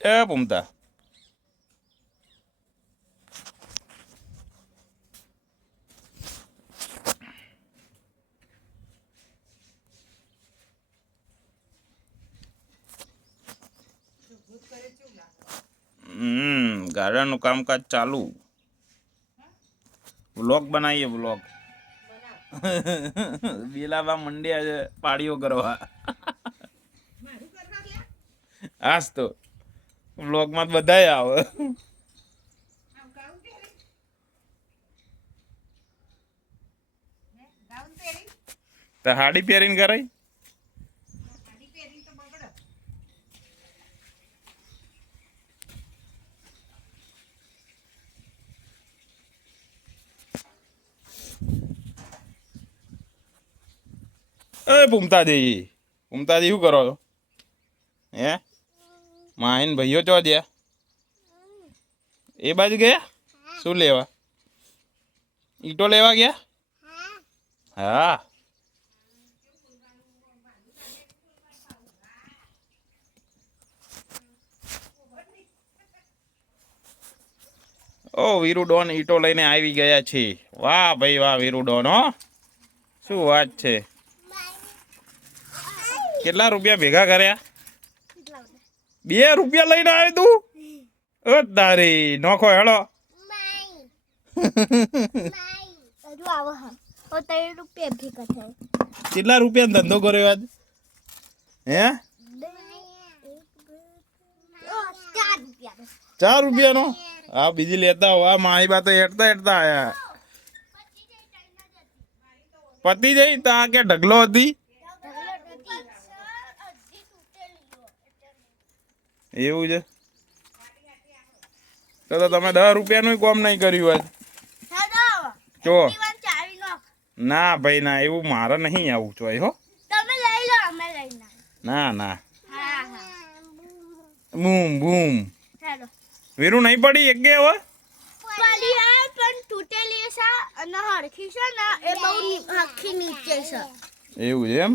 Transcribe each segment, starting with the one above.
એ ભૂમતા ગાર્ડનનું કામકાજ ચાલુ. વ્લોગ બનાવીએ વ્લોગ. બેલાબા મંડ્યા છે પાડીઓ કરવા. આજ તો વ્લોગમાં બધાય આવે. તો હાડી પહેરીને કરાય. એ ભૂમતાજી શું કરો છો? હે માહીન ભાઈઓ ચો ગયા? એ બાજુ ગયા? શું લેવા? ઈટો લેવા ગયા? હા. ઓ વીરુ ડોન ઈટો લઈને આવી ગયા છે. વાહ ભાઈ વાહ વીરુ ડોન. હો શું વાત છે. કેટલા રૂપિયા ભેગા કર્યા? 2 રૂપિયા લઈને આવ્યો તું? ઓ તારી નોખો હેડો. કેટલા રૂપિયા ધંધો કર્યો આજ? હે 4 રૂપિયાનો? હા બીજી લેતા હોવા મારી બા તો હેડતા આયા. પતી જઈ તો આ કે ઢગલો હતી. એવું છે તો તમે 10 રૂપિયાનું કોમ નહીં કર્યું આજ. ચો ના ભાઈ ના એવું મારે નહીં આવું ચોય હો. ના ના બૂમ બૂમ વીરુ નહીં પડી એક ગે હવે. એવું છે એમ.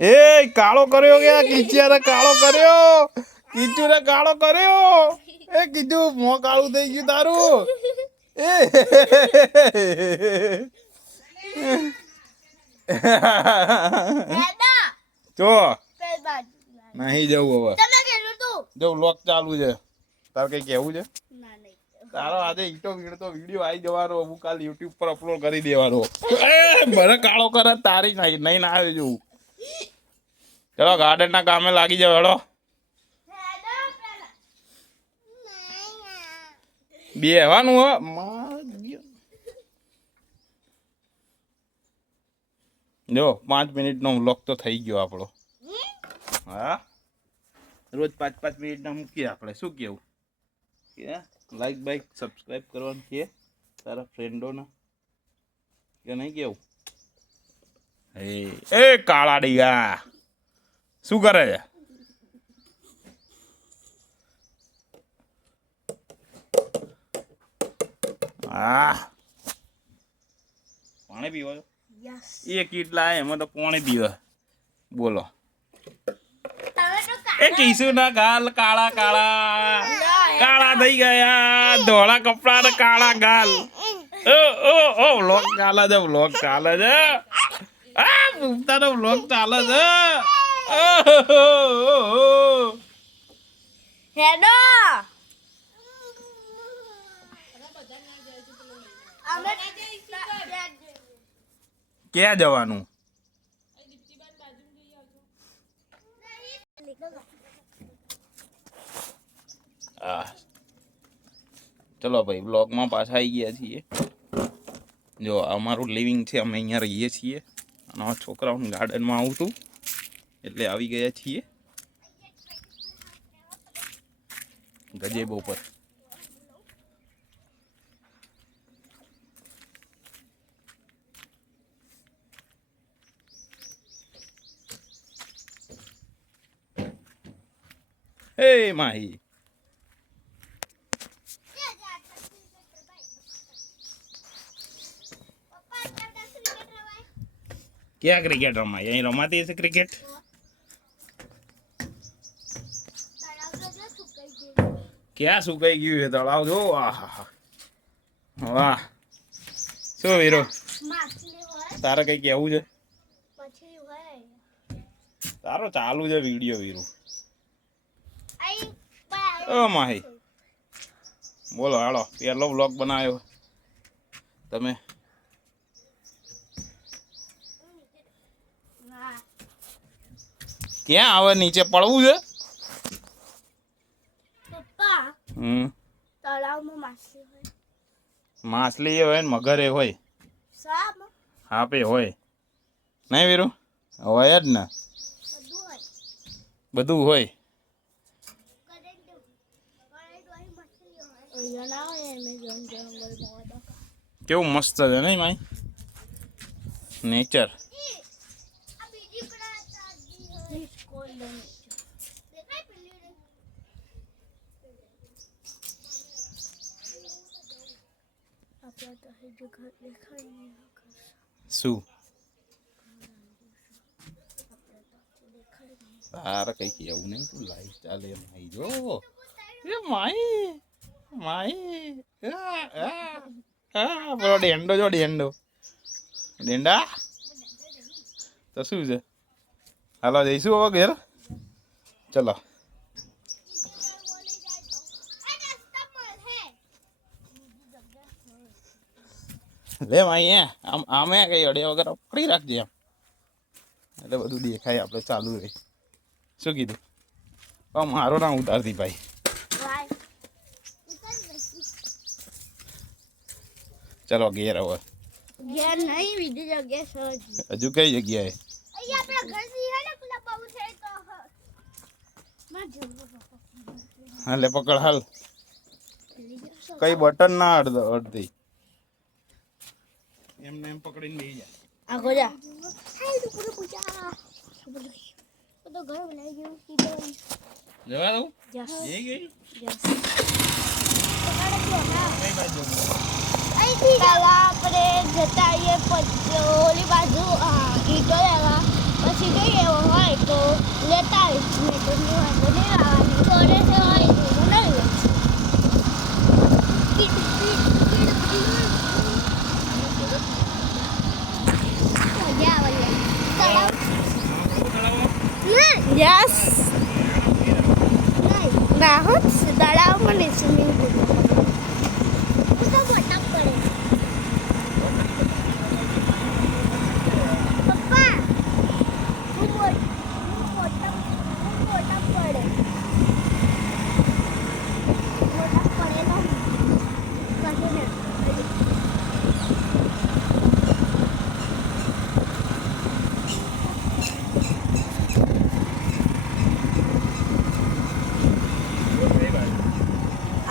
એ કાળો કર્યો ગયા કીચિયા કાળો કર્યો. કીચુ ને કાળો કર્યો. એ કીધું મોં કાળું થઈ ગયું તારું. ચો નહીં જવું હવે. જો વ્લોગ ચાલુ છે. તારે કઈ કેવું છે? તારો આજે ઈટો વીણતો વિડીયો આવી જવાનો. હું કાલ યુટ્યુબ પર અપલોડ કરી દેવાનો. મને કાળો કરે તારી નહીં ના આવે જોવું. ચલો ગાર્ડન ના કામે લાગી જાવ હેડો. બે હેવાનું હો. જો 5 મિનિટનો વ્લોગ તો થઈ ગયો આપણો. હા રોજ 5-5 મિનિટના મૂકીએ આપણે. શું કેવું? લાઈક બાઈક સબસ્ક્રાઈબ કરવાનું કે તારા ફ્રેન્ડોને કે નહીં કેવું? એ કાળા ડીગા શું કરે છે? હા પાણી પીવો છો? એ કેટલા એમાં તો પાણી પીવે. બોલો એ કીશું ના ગાલ કાળા કાળા કાળા થઈ ગયા. ધોળા કપડા ને કાળા ગાલ. ઓ વ્લોગ ચાલે છે. વ્લોગ ચાલે છે. આ ભૂમતા નો વ્લોગ ચાલે છે. હેડો ક્યાં જવાનું? ચલો ભાઈ બ્લોગમાં પાછા આવી ગયા છીએ. જો અમારું લિવિંગ છે. અમે અહીંયા રહીએ છીએ. અને છોકરાઓને ગાર્ડનમાં આવું છું એટલે આવી ગયા છીએ ગજેબો પર. હે માહી ક્યાં ક્રિકેટ રમાય? અહીં રમાતી હશે ક્રિકેટ? ક્યાં સુકાઈ ગયું છે તળાવ? જો વાહ. શું વીરો, તારે કઈ કેવું છે? તારો ચાલુ છે વિડીયો વીરો. ઓ માહી બોલો, હાલો. પહેલો વ્લોગ બનાવ્યો તમે. ક્યાં આવે? નીચે પડવું છે? માછલી હોય ને મગર એ હોય, સાપે હોય. નહીં વીરુ? હોય જ ને, બધું હોય. કેવું મસ્ત છે નહીં માઈ? નેચર. શું તારે કઈ કેવું નહીં? તું લાઈફ ચાલે એમ આવી જો. એ માઈ માઈ બોલો ડેન્ડો જો, ડેન્ડો ડેન્ડા તો શું છે? હાલો જઈશું હવે ઘેર. ચલો લે માઈ. આમ આમે કઈ અડ્યા વગર પકડી રાખજે એમ, એટલે બધું દેખાય આપણે ચાલુ રહે. શું કીધું? મારો ના ઉતારતી ભાઈ. ચલો ઘેર હવે. હજુ કઈ જગ્યાએ? હાલે પકડ હાલ. કઈ બટન ના અડધી એમને એમ પકડીને બેસી જાય. આગો જા. તો ઘર બનાવી ગયું કીધું. જવા દઉં? એ ગઈ. આપણે જતા આવીએ ઓલી બાજુ ઈટો લેવા, પછી જઈએ હોય તો લેતા આવીશ. મેં તો વાંધો નહીં લાવવાની. થોડે છે હોય તો બનાવી યસ. ના હોત તળાવમાં નહીં, સ્વિમિંગ પુલ. તો મોટા પડે પપ્પા. મોટા પડે, મોટા પડે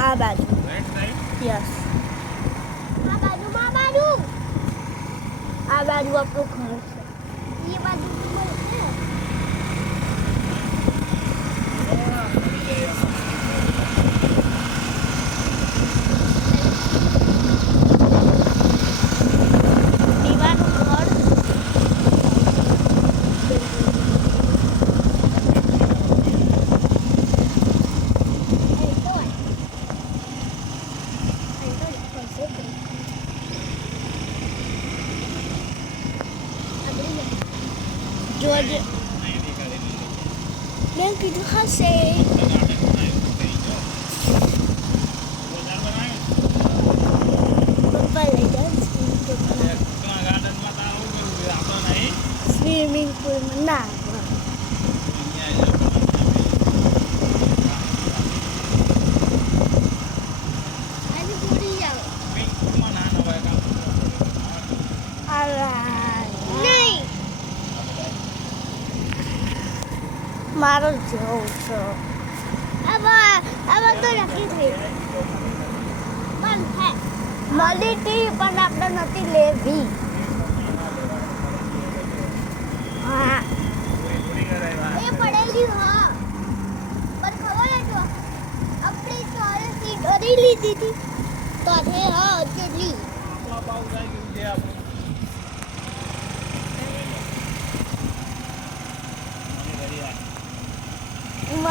આ બાજુ. યસ, આ બાજુ. આ બાજુ આપણું ઘર છે. એ બાજુ જોજે. મેં કીધું હશે. પપ્પા લઈ જાય સ્વિમિંગ પુલમાં. ના મારો જેવું છે. આમાં તો નક્કી થઈ મળી હતી પણ આપણે નથી લેવી. હા એ પડેલી. હા પણ ખબર હતો આપણે સારી સીટ ઓરી લીધી હતી તો હા કેટલી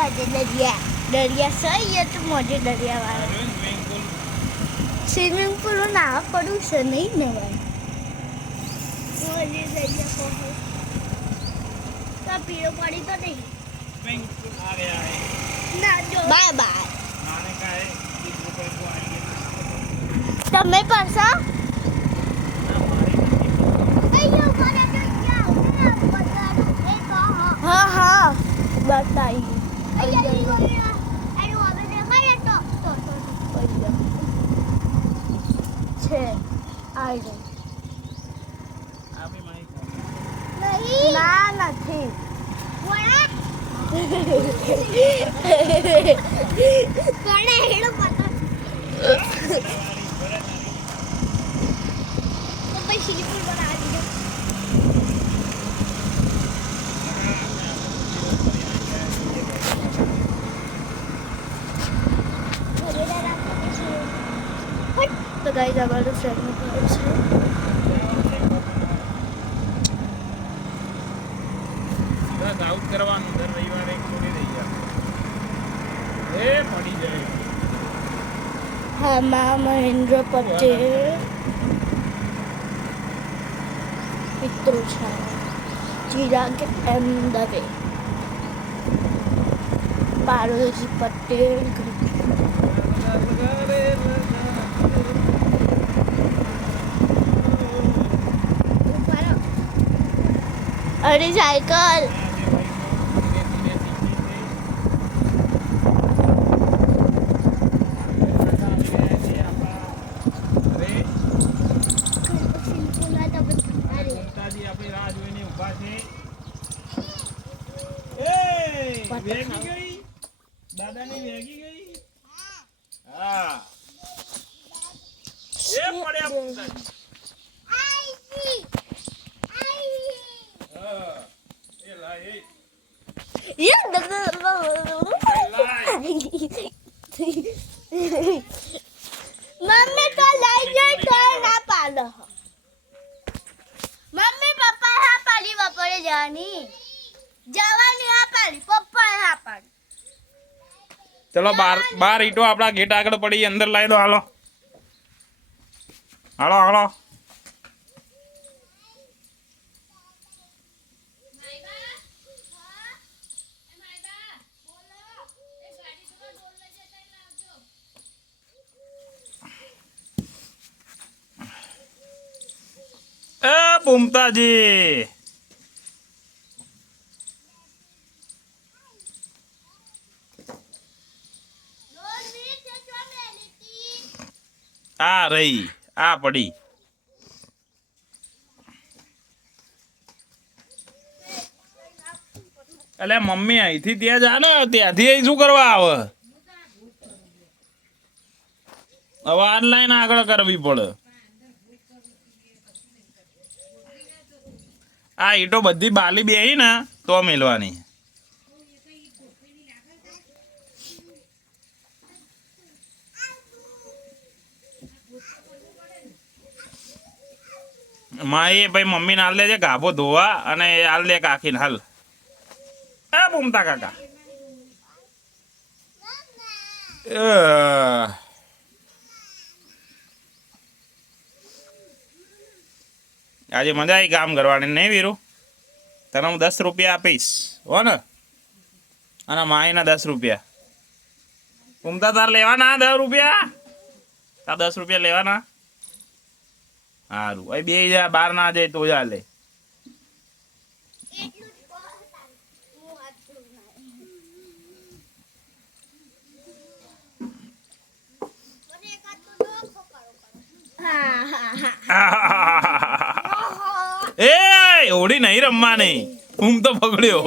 મોજે દરિયા સહી है तो મોજે દરિયા વાળા સ્વિમિંગ પૂલ ના પડું છે નહીં ને મોજે દરિયા કહો તો પીળો પડી તો નહીં ના જો બાય બાય તમે પાછા हाँ हाँ बताइए ना નથી કોણે હેડો પતા તો પછી સ્લીપર બના દીધો तो गाइस हमारे फ्रेंड में घर છે સાઉથ કરવાનું દર રવિવારે છોડી દઈએ એ પડી જાય હા માં મહેન્દ્ર પટેલ મિત્રો છે ચિરાગ એમ દવે પારોજી પટેલ अरे साइकिल દાદાની વેગી ગઈ હા એ પડ્યા પૂતાજી मम्मी तो लाइए तो ना पालो मम्मी पप्पा हा पाली बपरे जानी जवानी हा पाली पप्पा हा पाली चलो बार ईटो आपड़ा गेट આગળ પડી અંદર લાવી દો હાલો હાલો હાલો એ પુમતાજી આ રહી આ પડી એટલે મમ્મી અહીંથી ત્યાં જા ને ત્યાંથી અહીં શું કરવા આવે હવે આ લાઈન આગળ કરવી પડે આ ઈટો બધી બાલી બેહી ને તો મેલવાની માએ ભાઈ મમ્મી ને હાલ લેજે ગાભો ધોવા અને હાલ લે કાકીને હાલ એ બૂમતા કાકા આજે મજા આવી કામ કરવાની નહીં વીરુ તને હું 10 રૂપિયા આપીશ હો ને અને માયના 10 રૂપિયા બૂમતા તાર લેવાના 10 રૂપિયા તાર 10 રૂપિયા લેવાના સારું બે જા બહાર ના જાય તો જા લે એ ઓડી નહીં રમવાની હું તો બગડ્યો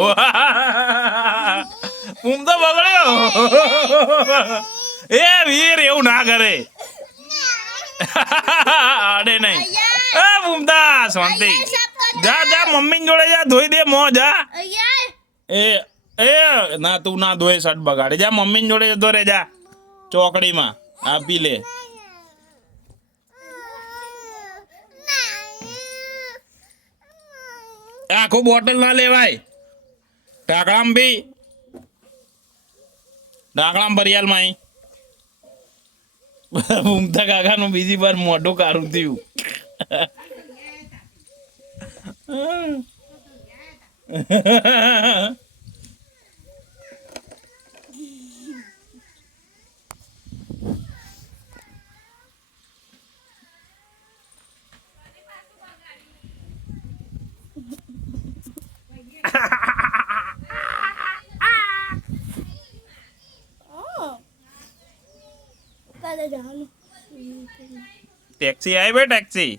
એ વીર એવું ના કરે અડે નહીં એ બૂમતા શાંતિ જા જા મમ્મી જોડે જા ધોઈ દે મો જા એ એ ના તું ના ધોઈ શર્ટ બગાડે જા મમ્મી જોડે જતો રે જા ચોકડીમાં આપી લે આખું બોટલ ના લેવાય ટાકડામાં બી ડાકણામ પરિયાલમાં અહીં ઉમતા કાકાનું બીજી વાર મોઢું કારું થયું. કાલે જવાનું ટેક્સી આવી ભાઈ ટેક્સી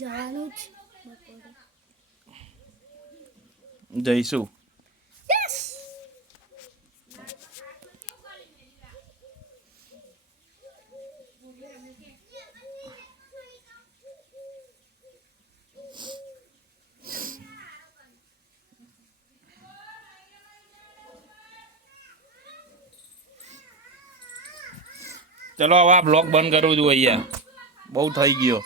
જવાનું જ બપોરે જઈશું. યસ ચલો હવે આ બ્લોગ બંધ કરું છું અહીંયા બહુ થઈ ગયો.